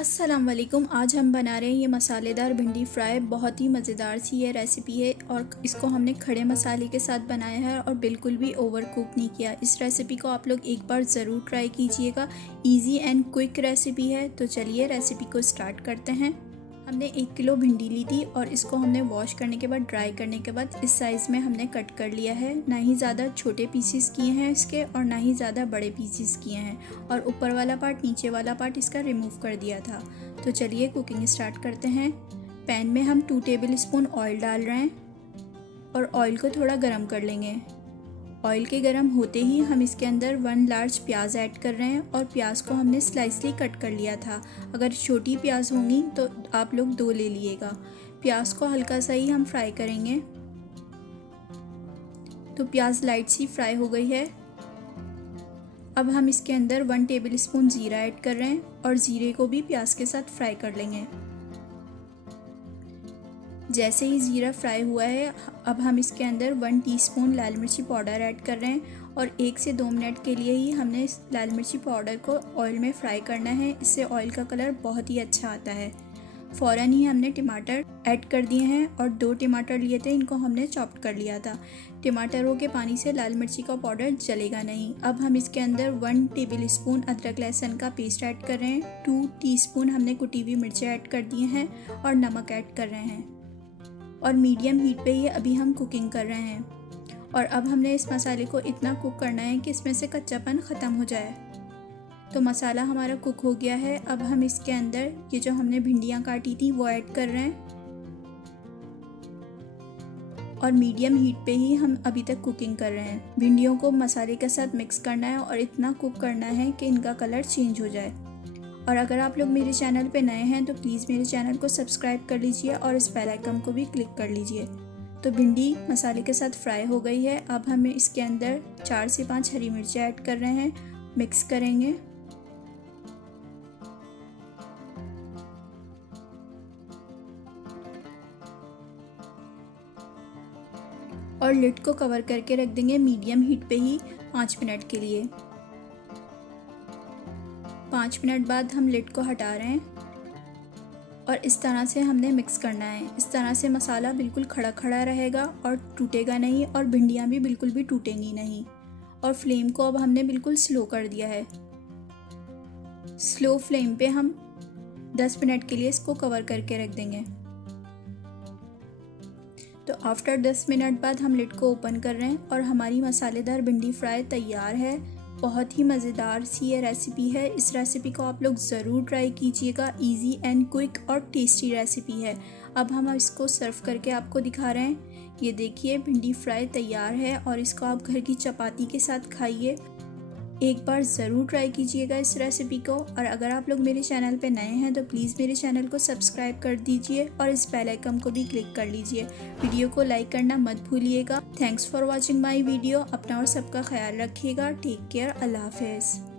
अस्सलाम वालेकुम। आज हम बना रहे हैं ये मसालेदार भिंडी फ्राई। बहुत ही मज़ेदार सी ये रेसिपी है और इसको हमने खड़े मसाले के साथ बनाया है और बिल्कुल भी ओवर कुक नहीं किया। इस रेसिपी को आप लोग एक बार ज़रूर ट्राई कीजिएगा। इजी एंड क्विक रेसिपी है। तो चलिए रेसिपी को स्टार्ट करते हैं। हमने 1 किलो भिंडी ली थी और इसको हमने वॉश करने के बाद ड्राई करने के बाद इस साइज़ में हमने कट कर लिया है। ना ही ज़्यादा छोटे पीसेस किए हैं इसके और ना ही ज़्यादा बड़े पीसेस किए हैं और ऊपर वाला पार्ट नीचे वाला पार्ट इसका रिमूव कर दिया था। तो चलिए कुकिंग स्टार्ट करते हैं। पैन में हम 2 टेबल स्पून ऑयल डाल रहे हैं और ऑयल को थोड़ा गर्म कर लेंगे। ऑयल के गर्म होते ही हम इसके अंदर 1 लार्ज प्याज ऐड कर रहे हैं और प्याज को हमने स्लाइसली कट कर लिया था। अगर छोटी प्याज होंगी तो आप लोग 2 ले लीजिएगा। प्याज को हल्का सा ही हम फ्राई करेंगे। तो प्याज लाइट सी फ्राई हो गई है। अब हम इसके अंदर 1 टेबल स्पून ज़ीरा ऐड कर रहे हैं और ज़ीरे को भी प्याज के साथ फ्राई कर लेंगे। जैसे ही ज़ीरा फ्राई हुआ है अब हम इसके अंदर 1 टीस्पून लाल मिर्ची पाउडर ऐड कर रहे हैं और 1 से 2 मिनट के लिए ही हमने इस लाल मिर्ची पाउडर को ऑयल में फ्राई करना है। इससे ऑयल का कलर बहुत ही अच्छा आता है। फ़ौरन ही हमने टमाटर ऐड कर दिए हैं और 2 टमाटर लिए थे, इनको हमने चॉप कर लिया था। टमाटरों के पानी से लाल मिर्ची का पाउडर जलेगा नहीं। अब हम इसके अंदर 1 टेबल स्पून अदरक लहसुन का पेस्ट ऐड कर रहे हैं। 2 टीस्पून हमने कुटी हुई मिर्चें ऐड कर दिए हैं और नमक ऐड कर रहे हैं और मीडियम हीट पे ही अभी हम कुकिंग कर रहे हैं। और अब हमने इस मसाले को इतना कुक करना है कि इसमें से कच्चापन ख़त्म हो जाए। तो मसाला हमारा कुक हो गया है। अब हम इसके अंदर ये जो हमने भिंडियाँ काटी थी वो ऐड कर रहे हैं और मीडियम हीट पे ही हम अभी तक कुकिंग कर रहे हैं। भिंडियों को मसाले के साथ मिक्स करना है और इतना कुक करना है कि इनका कलर चेंज हो जाए। और अगर आप लोग मेरे चैनल पे नए हैं तो प्लीज़ मेरे चैनल को सब्सक्राइब कर लीजिए और इस बेल आइकन को भी क्लिक कर लीजिए। तो भिंडी मसाले के साथ फ्राई हो गई है। अब हम इसके अंदर 4 से 5 हरी मिर्चें ऐड कर रहे हैं। मिक्स करेंगे और लिड को कवर करके रख देंगे मीडियम हीट पे ही 5 मिनट के लिए। 5 मिनट बाद हम लिड को हटा रहे हैं और इस तरह से हमने मिक्स करना है। इस तरह से मसाला बिल्कुल खड़ा खड़ा रहेगा और टूटेगा नहीं और भिंडियाँ भी बिल्कुल भी टूटेंगी नहीं। और फ्लेम को अब हमने बिल्कुल स्लो कर दिया है। स्लो फ्लेम पे हम 10 मिनट के लिए इसको कवर करके रख देंगे। तो आफ्टर 10 मिनट बाद हम लिड को ओपन कर रहे हैं और हमारी मसालेदार भिंडी फ्राई तैयार है। बहुत ही मज़ेदार सी ये रेसिपी है। इस रेसिपी को आप लोग ज़रूर ट्राई कीजिएगा। इजी एंड क्विक और टेस्टी रेसिपी है। अब हम इसको सर्व करके आपको दिखा रहे हैं। ये देखिए भिंडी फ्राई तैयार है और इसको आप घर की चपाती के साथ खाइए। एक बार ज़रूर ट्राई कीजिएगा इस रेसिपी को। और अगर आप लोग मेरे चैनल पे नए हैं तो प्लीज़ मेरे चैनल को सब्सक्राइब कर दीजिए और इस बेल आइकन को भी क्लिक कर लीजिए। वीडियो को लाइक करना मत भूलिएगा। Thanks for watching my video. अपना और सबका ख्याल रखिएगा। Take care. अल्लाह हाफिज़।